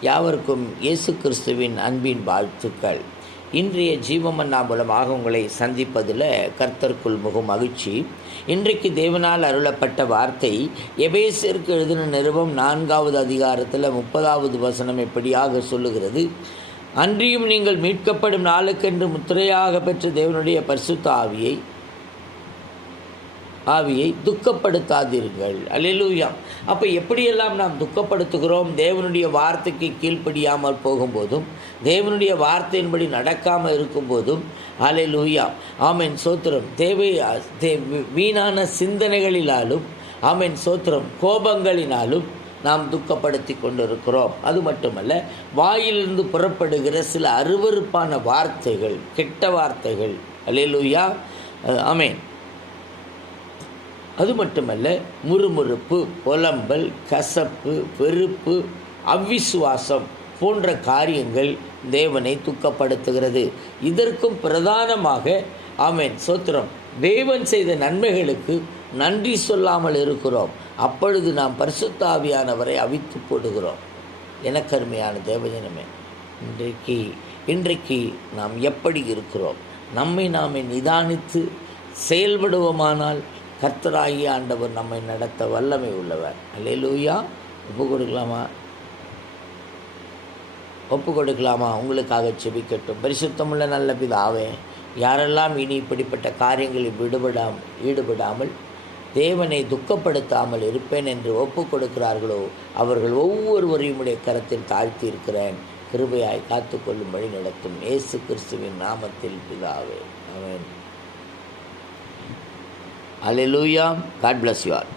யாவருக்கும் இயேசு கிறிஸ்துவின் அன்பின் வாழ்த்துக்கள். இன்றைய ஜீவமன்னா மூலமாக உங்களை சந்திப்பதில் கர்த்தருக்குள் முகம் மகிழ்ச்சி. இன்றைக்கு தேவனால் அருளப்பட்ட வார்த்தை எபேசிற்கு எழுதின நிறுவம் நான்காவது அதிகாரத்தில் முப்பதாவது வசனம் எப்படியாக சொல்லுகிறது. அன்றியும் நீங்கள் மீட்கப்படும் நாளுக்கென்று முத்திரையாக பெற்ற தேவனுடைய பரிசுத்த ஆவியை ஆவியை துக்கப்படுத்தாதீர்கள். அல்லேலூயா. அப்போ எப்படியெல்லாம் நாம் துக்கப்படுத்துகிறோம்? தேவனுடைய வார்த்தைக்கு கீழ்ப்படியாமல் போகும்போதும் தேவனுடைய வார்த்தையின்படி நடக்காமல் இருக்கும்போதும் லூயா ஆமைன். சோத்திரம். தேவை தே- வீணான சிந்தனைகளினாலும் ஆமேன். சோத்திரம். கோபங்களினாலும் நாம் துக்கப்படுத்தி கொண்டிருக்கிறோம். அது மட்டுமல்ல வாயிலிருந்து புறப்படுகிற சில அருவருப்பான வார்த்தைகள் கெட்ட வார்த்தைகள். அல்லேலூயா. ஆமேன். அது மட்டுமல்ல முறுமுறுப்பு புலம்பல் கசப்பு வெறுப்பு அவ்விசுவாசம் போன்ற காரியங்கள் தேவனை துக்கப்படுத்துகிறது. இதற்கும் பிரதானமாக ஆமேன் சோத்திரம் தேவன் செய்த நன்மைகளுக்கு நன்றி சொல்லாமல் இருக்கிறோம். அப்பொழுது நாம் பரிசுத்தாவியானவரை அவித்து போடுகிறோம். எனக்கருமையான தேவஜனமே இன்றைக்கு இன்றைக்கு நாம் எப்படி இருக்கிறோம்? நம்மை நாமே நிதானித்து செயல்படுவோமானால் கர்த்தராகிய ஆண்டவர் நம்மை நடத்த வல்லமை உள்ளவர். அல்லேலூயா ஒப்பு கொடுக்கலாமா ஒப்பு கொடுக்கலாமா உங்களுக்காக செபிக்கட்டும் பரிசுத்தமுள்ள நல்ல பிதாவே யாரெல்லாம் இனி இப்படிப்பட்ட காரியங்களில் விடுபடாம் ஈடுபடாமல் தேவனை துக்கப்படுத்தாமல் இருப்பேன் என்று ஒப்பு கொடுக்கிறார்களோ அவர்கள் ஒவ்வொருவரையும் உடைய கரத்தில் தாழ்த்தி இருக்கிறேன் கிருபையாய் காத்துக்கொள்ளும் வழி நடத்தும் இயேசு கிறிஸ்துவின் நாமத்தில் பிதாவே. அலை லூயா காட் பிளஸ் யூ ஆர்